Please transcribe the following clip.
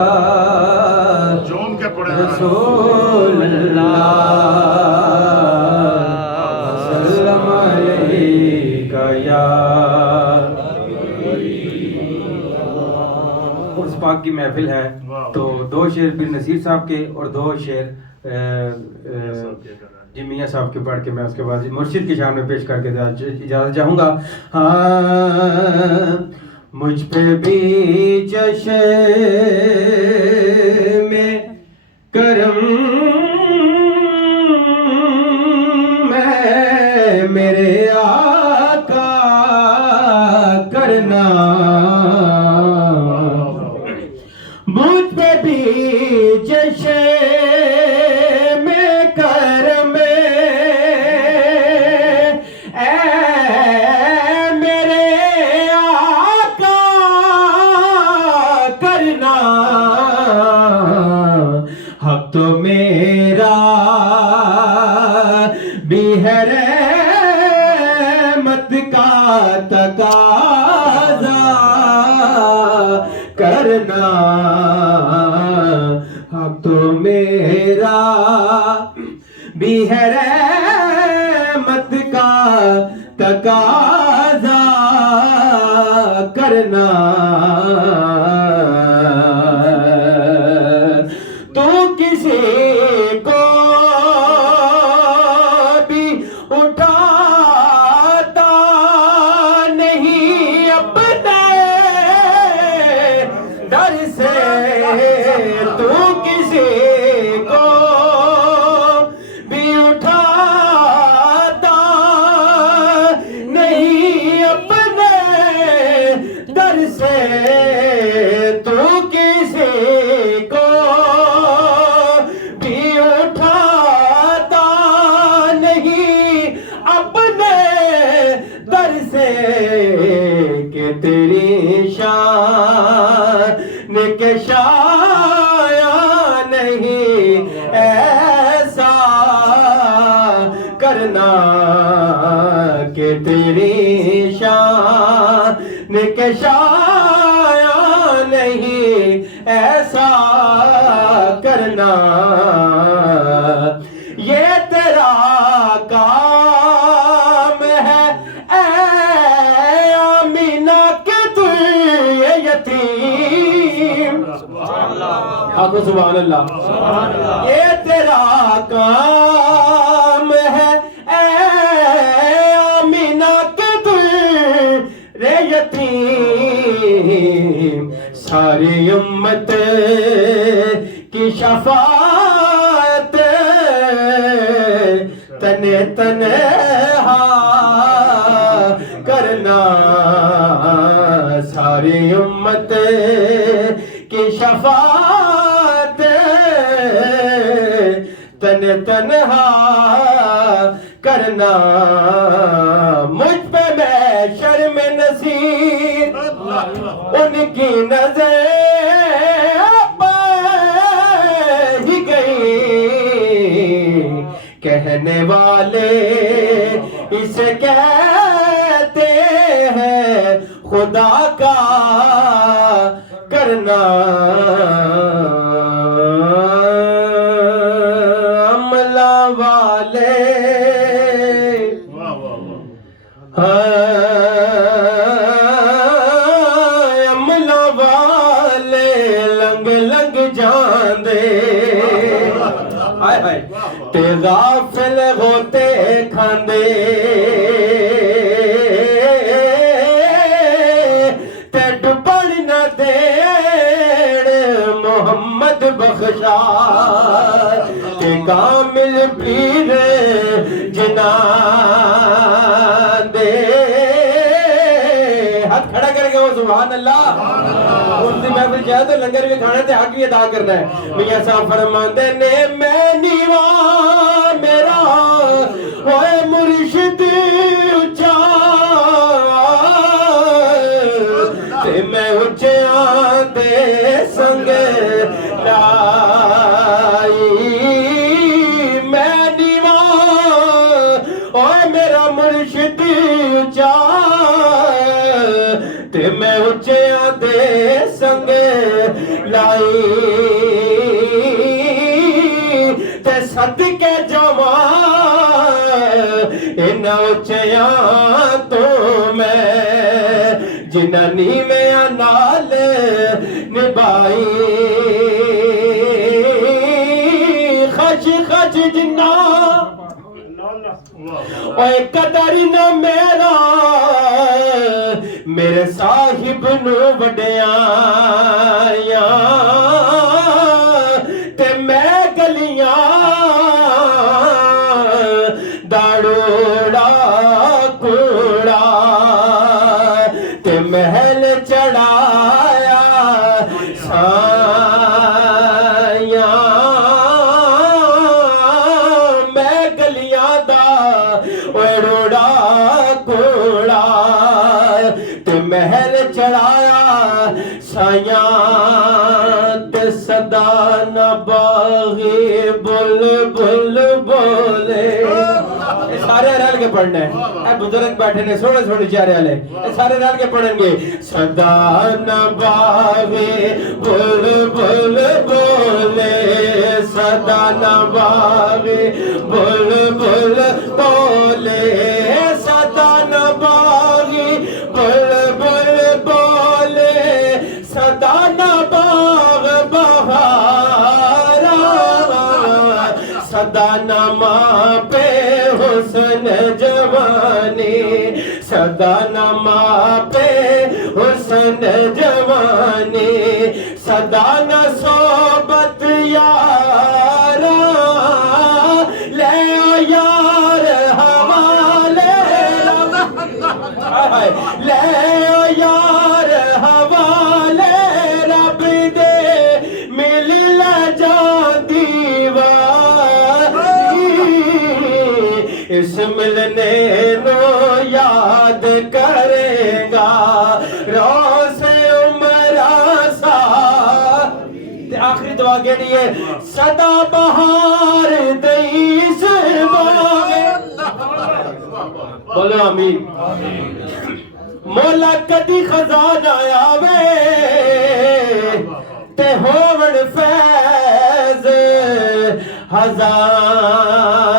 جون کے پڑے رسول اللہ سلام علیکہ یا عرس پاک کی محفل ہے تو دو شعر پیر نصیر صاحب کے اور دو شعر جی میاں صاحب کے پڑھ کے میں اس کے بعد مرشد کے سامنے پیش کر کے اجازت چاہوں گا. ہاں مجھ پہ بھی چشم کرم میں میرے آقا کرنا مجھ پہ بھی چشم کرم میرے آقا کرنا حق تو میرا بھی ہے رحمت کا تقاضا کرنا حق تو میرا بھی ہے رحمت کا تقاضا کرنا تو کسی کو بھی اٹھاتا نہیں اپنے در سے تو کسی کو بھی اٹھاتا نہیں اپنے در سے تو کسی کو بھی اٹھاتا نہیں اپنے در سے کہ تیری شان کے شایا نہیں ایسا کرنا کہ تیری شان کے شایا نہیں ایسا کرنا یہ تیرا کام ہے اے آمینہ کہ تو یہ یتیم آپ سبحان اللہ یہ تیرا کام ہے اے آمینہ کہ تو رے یتیم ساری امت کی شفاعت تنہا کرنا ساری امت کی شفاعت تنہا کرنا مجھ پہ میں شرم نصیر ان کی نظر ہی گئی کہنے والے اسے کہتے ہیں خدا کا کرنا عملہ والے عملہ والے لنگ لنگ جاندے تے غافل ہوتے کھاندے تے ڈبڑ نہ دین محمد بخشا تے کامل پیر جنان دے ہاتھ کھڑا کر کے وہ سبحان اللہ اس دی محفل جائے تو لنگر بھی کھانا تے حق بھی ادا کرنا ہے. میاں صاحب فرماندے نے میں نیوا میرا ہوئے مرشد اچھا تے میں اچھا دے سنگ لائی میں نیوا ہوئے میرا مرشد اچھا تے میں اچھا دے سنگ لائی سوچیا تو میں جنانی میں نال نبائی خش خش جنا اوے قدر نہ میرا میرے صاحب نو وڈیاں تے میں گلیاں داڑوڑا کوڑا تے محل چڑھایا سایاں میں گلیاں دا روڑا کوڑا تے محل چڑھایا سایاں تے صدا نہ باغی بل بل بولے سارے رل کے پڑھنا ہے اے بزرگ بیٹھے نے سونے سونے چہرے والے سارے رل کے پڑھیں گے صدا نہ باغی بل بل بولے صدا نہ باغی بل بل بولے صدا نہ باغی بل بل بولے صدا نہ باغ بہارا صدا نہ ماں پہ حسن جوانی صدا نہ ماں پہ حسن جوانی صدا نہ صحبت یارا لے یار حوالے لے یار حوالے رب دے مل جا دیواری اس ملنے نو یاد کرے گا روز عمر آسا آخری دعا کہنی ہے صدا بہار دیس باغے بولو آمین مولا کدی خزانہ آوے تے ہووڑ فیض ہزار